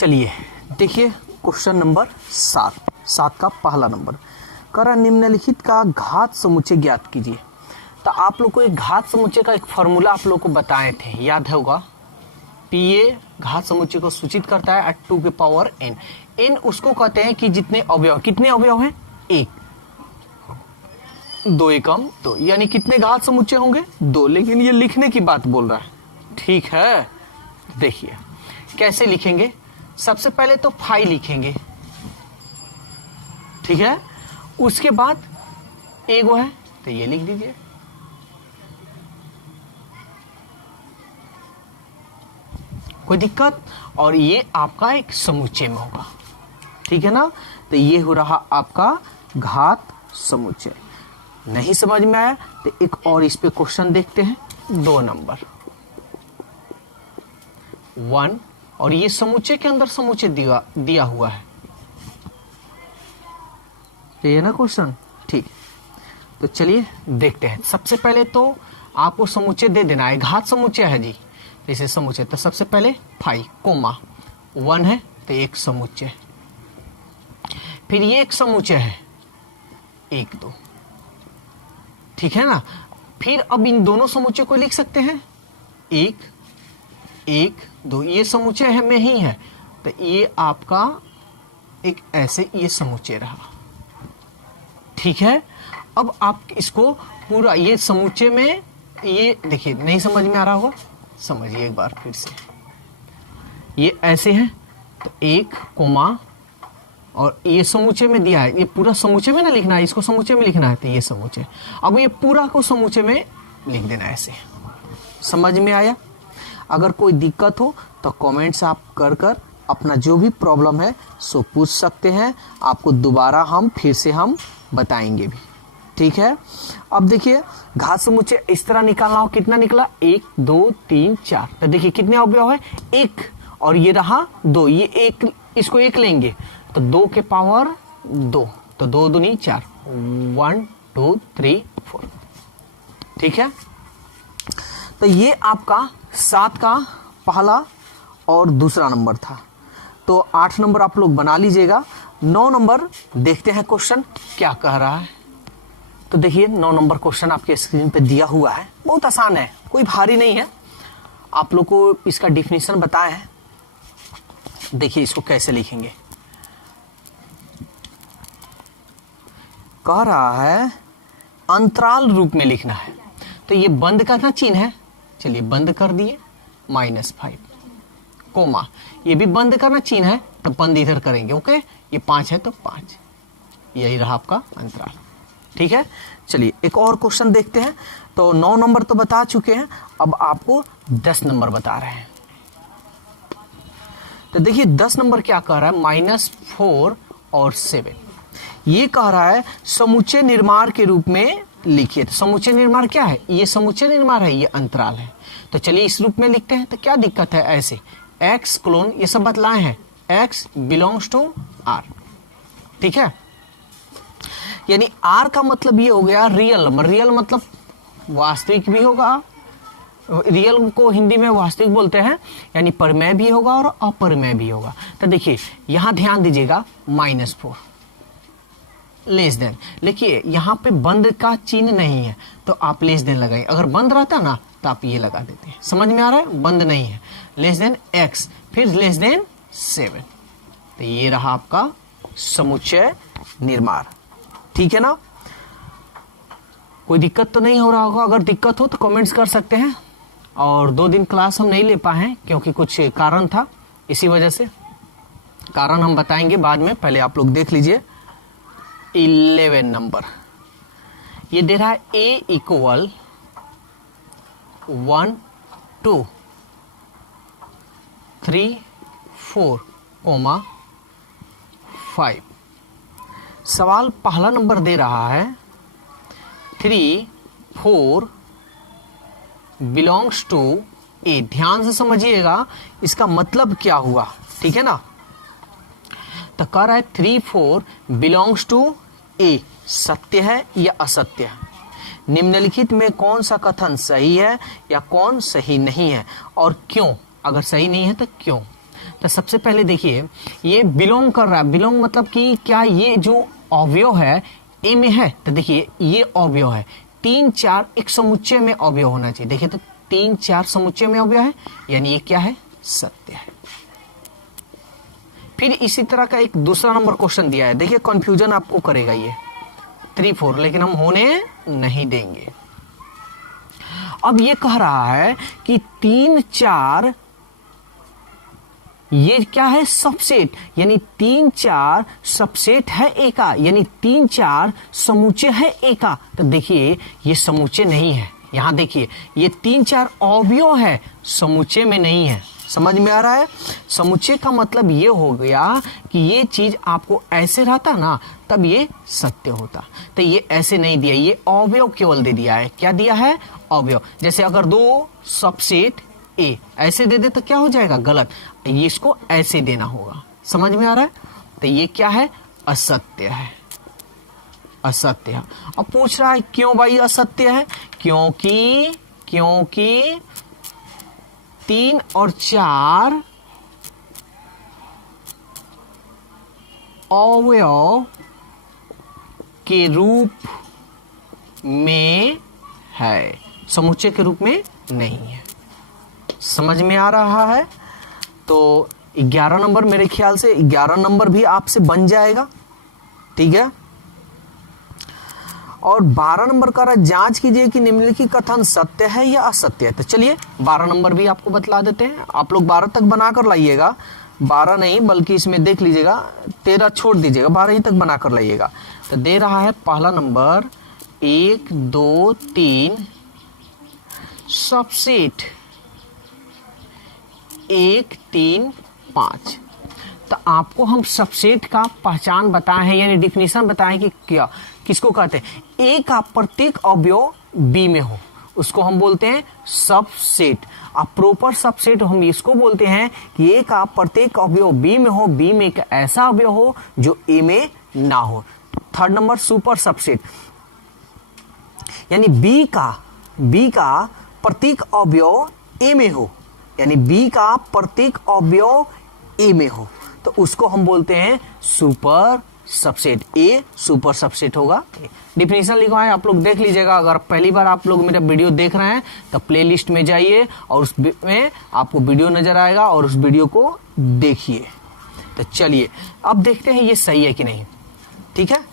चलिए देखिए question number 7 का पहला नंबर कर निम्नलिखित का घात समुच्चय ज्ञात कीजिए। तो आप लोग को एक घात समुच्चय का एक फॉर्मूला आप लोग को बताए थे, याद होगा। पीए घात समुच्चय को सूचित करता है एट 2 के पावर n। n उसको कहते हैं कि जितने अवयव, कितने अवयव हैं? 1, 2 एकम 2, यानी कितने घात समुच्चय होंगे? 2। लेकिन ये लिखने की बात बोल रहा है, ठीक है। देखिए कैसे लिखेंगे। सबसे पहले तो फाई लिखेंगे, ठीक है। उसके बाद एगो है तो ये लिख दीजिए, कोई दिक्कत। और ये आपका एक समुच्चय में होगा, ठीक है ना। तो ये हो रहा आपका घात समुच्चय। नहीं समझ में आया तो एक और इस पे क्वेश्चन देखते हैं। 2 नंबर 1, और ये समुच्चय के अंदर समुच्चय दिया हुआ है, ये ना क्वेश्चन, ठीक। तो चलिए देखते हैं। सबसे पहले तो आपको समुच्चय दे देना है, घात समुच्चय है जी, इसे समुच्चय। तो सबसे पहले फाई कोमा 1 है तो एक समुच्चय, फिर ये एक समुच्चय है 1 2, ठीक है ना। फिर अब इन दोनों समुच्चय को लिख सकते हैं 1 1 2, ये समुच्चय है में ही है तो ये आपका एक ऐसे ये समुच्चय रहा, ठीक है। अब आप इसको पूरा ये समुच्चय में, ये देखिए नहीं समझ में आ रहा होगा, समझिए एक बार फिर से। ये ऐसे है तो 1 कोमा, और ये समुच्चय में दिया है, ये पूरा समुच्चय में ना लिखना है, इसको समुच्चय में लिखना है तो ये समुच्चय। अब ये पूरा को समुच्चय में लिख देना है ऐसे। समझ में आया? अगर कोई दिक्कत हो तो कमेंट्स आप कर अपना जो भी प्रॉब्लम है सो पूछ सकते हैं। आपको दोबारा हम फिर से हम बताएंगे भी, ठीक है। अब देखिए घात समुच्चय इस तरह निकालना हो, कितना निकला? 1 2 3 4। तो देखिए कितने अवयव है? 1, और ये रहा 2, ये 1, इसको 1 लेंगे तो 2 के पावर 2, तो 2 दूनी 4, 1 2 3 4, ठीक है। तो ये आपका 7 का पहला और दूसरा नंबर था। तो 8 नंबर आप लोग बना लीजिएगा। 9 नंबर देखते हैं क्वेश्चन क्या कह रहा है। तो देखिए 9 नंबर क्वेश्चन आपके स्क्रीन पे दिया हुआ है, बहुत आसान है, कोई भारी नहीं है। आप लोग को इसका डिफिनीशन बताया है, देखिए इसको कैसे लिखेंगे। कह रहा है अंतराल रूप में लिखना है, तो ये बंद करना चिन्ह है, चलिए बंद कर दिए -5 कोमा, ये भी बंद करना चिन्ह है तो बंद इधर करेंगे, ओके। ये 5 है तो 5, यही रहा आपका अंतराल, ठीक है। चलिए एक और क्वेश्चन देखते हैं। तो 9 नंबर तो बता चुके हैं, अब आपको 10 नंबर बता रहे हैं। तो देखिए 10 नंबर क्या कह रहा है? -4 और 7। ये कह रहा है समुच्चय निर्माण के रूप में लिखिए। तो समुच्चय निर्माण क्या है? ये समुच्चय निर्माण है, ये अंतराल है। तो चलिए इस रूप में लिखते हैं। तो क्या दिक्कत है? ऐसे x क्लोन ये सब बतलाए हैं, x बिलोंग्स टू r, ठीक है। यानी r का मतलब ये हो गया रियल नंबर। रियल मतलब वास्तविक भी होगा, रियल को हिंदी में वास्तविक बोलते हैं, यानी परमेय भी होगा और अपरमेय भी होगा। तो देखिए यहां ध्यान दीजिएगा -4 लेस देन, देखिए यहाँ पे बंद का चिन्ह नहीं है तो आप लेस देन लगाइए। अगर बंद रहता ना तो आप ये लगा देते हैं। समझ में आ रहा है? बंद नहीं है, लेस देन x, फिर लेस देन 7। तो ये रहा आपका समुच्चय निर्माण, ठीक है ना। कोई दिक्कत तो नहीं हो रहा होगा, अगर दिक्कत हो तो कमेंट्स कर सकते हैं। और 2 दिन क्लास हम नहीं ले पाए हैं क्योंकि कुछ कारण था, इसी वजह से। कारण हम बताएंगे बाद में, पहले आप लोग देख लीजिए। 11 नंबर ये दे रहा है a = 1 2 3 4 5। सवाल पहला नंबर दे रहा है 3 4 बिलोंग्स टू a। ध्यान से समझिएगा इसका मतलब क्या हुआ, ठीक है ना। तो कह रहा है 3 4 बिलोंग्स टू ए, सत्य है या असत्य है? निम्नलिखित में कौन सा कथन सही है या कौन सही नहीं है और क्यों? अगर सही नहीं है तो क्यों? तो सबसे पहले देखिए ये बिलोंग कर रहा है, बिलोंग मतलब कि क्या ये जो अवयव है ए में है, तो देखिए ये अवयव है, 3 4 एक समुच्चय में अवयव होना चाहिए। देखिए तो 3 4 समुच्चय में अवयव है, यानी ये क्या है, सत्य है। फिर इसी तरह का एक दूसरा नंबर क्वेश्चन दिया है, देखिए कंफ्यूजन आपको करेगा ये 3 4, लेकिन हम होने नहीं देंगे। अब ये कह रहा है कि 3 4 ये क्या है, सबसेट, यानी 3 4 सबसेट है ए का, यानी 3 4 समुच्चय है ए का। तो देखिए ये समुच्चय नहीं है, यहां देखिए ये 3 4 अवयव है, समुच्चय में नहीं है। समझ में आ रहा है? समुच्चय का मतलब ये हो गया कि ये चीज आपको ऐसे रहता ना तब ये सत्य होता, तो ये ऐसे नहीं दिया, ये अवयव केवल दे दिया है। क्या दिया है, अवयव। जैसे अगर 2 सबसेट ए ऐसे दे दे तो क्या हो जाएगा, गलत, ये इसको ऐसे देना होगा। समझ में आ रहा है? तो ये क्या है, असत्य है, असत्य है। अब पूछ रहा है क्यों भाई असत्य है, क्योंकि 3 और 4 अवयव के रूप में है, समुच्चय के रूप में नहीं है। समझ में आ रहा है? तो 11 नंबर मेरे ख्याल से 11 नंबर भी आपसे बन जाएगा, ठीक है। और 12 नंबर का जांच कीजिए कि निम्नलिखित कथन सत्य है या असत्य है। तो चलिए 12 नंबर भी आपको बतला देते हैं। आप लोग 12 तक बनाकर लाइएगा, 12 नहीं बल्कि इसमें देख लीजिएगा 13 छोड़ दीजिएगा, 12 ही तक बनाकर लाइएगा। तो दे रहा है पहला नंबर 1 2 3 सबसेट 1 3 5। तो आपको हम सबसेट का पहचान बताए हैं, यानी डिफिनीशन बताएं कि क्या किसको कहते हैं, ए का प्रत्येक अवयव बी में हो उसको हम बोलते हैं सबसेट। अब प्रॉपर सबसेट हम इसको बोलते हैं कि ए का प्रत्येक अवयव बी में हो, बी में एक ऐसा अवयव हो जो ए में ना हो। थर्ड नंबर सुपर सबसेट, यानी बी का प्रत्येक अवयव ए में हो, यानी बी का प्रत्येक अवयव ए में हो, तो उसको हम बोलते हैं सुपर सबसेट। ए सुपर सबसेट होगा। डिफिनीशन लिखा है, आप लोग देख लीजिएगा। अगर पहली बार आप लोग मेरा वीडियो देख रहे हैं तो प्लेलिस्ट में जाइए और उसमें आपको वीडियो नजर आएगा और उस वीडियो को देखिए। तो चलिए अब देखते हैं ये सही है कि नहीं, ठीक है।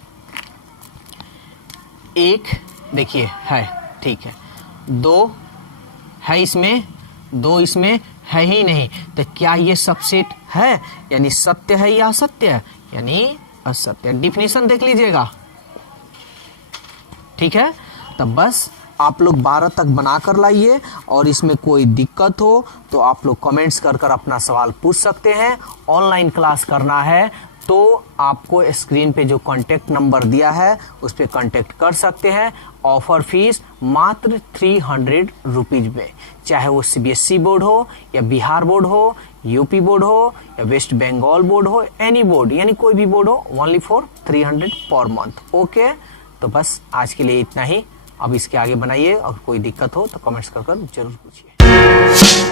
1 देखिए है, ठीक है, 2 है इसमें, 2 इसमें है ही नहीं, तो क्या ये सबसेट है, यानी सत्य है या असत्य है, यानी असत्य। डिफिनीशन देख लीजिएगा, ठीक है। तो बस आप लोग 12 तक बनाकर लाइए और इसमें कोई दिक्कत हो तो आप लोग कमेंट्स कर अपना सवाल पूछ सकते हैं। ऑनलाइन क्लास करना है तो आपको स्क्रीन पे जो कांटेक्ट नंबर दिया है उस पर कांटेक्ट कर सकते हैं। ऑफर फीस मात्र 300 रुपीज में, चाहे वो सीबीएसई बोर्ड हो या बिहार बोर्ड हो, यूपी बोर्ड हो या वेस्ट बंगाल बोर्ड हो, एनी बोर्ड, यानी कोई भी बोर्ड हो, only for 300 per month. Okay, तो बस आज के लिए इतना ही। अब इसके आगे बनाइए और कोई दिक्कत हो तो कमेंट्स कर जरूर पूछिए।